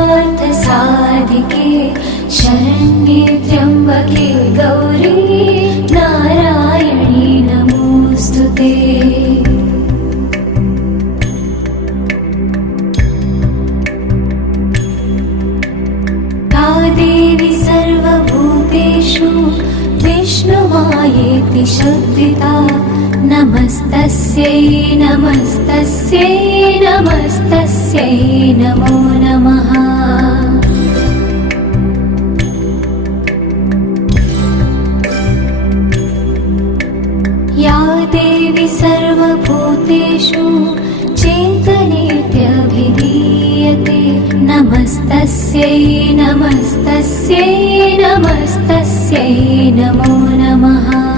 सर्वार्थसाधिके शरण्ये त्र्यम्बके गौरी नारायणी नमोऽस्तुते। या देवी सर्वभूतेषु विष्णुमायेति शुद्धिता नमस्तस्यै नमस्तस्यै नमस्तस्यै नमो नमः। या देवी सर्वभूतेषु चेतनेत्यभिधीयते नमस्तस्यै नमस्तस्यै नमस्तस्यै नमो नमः।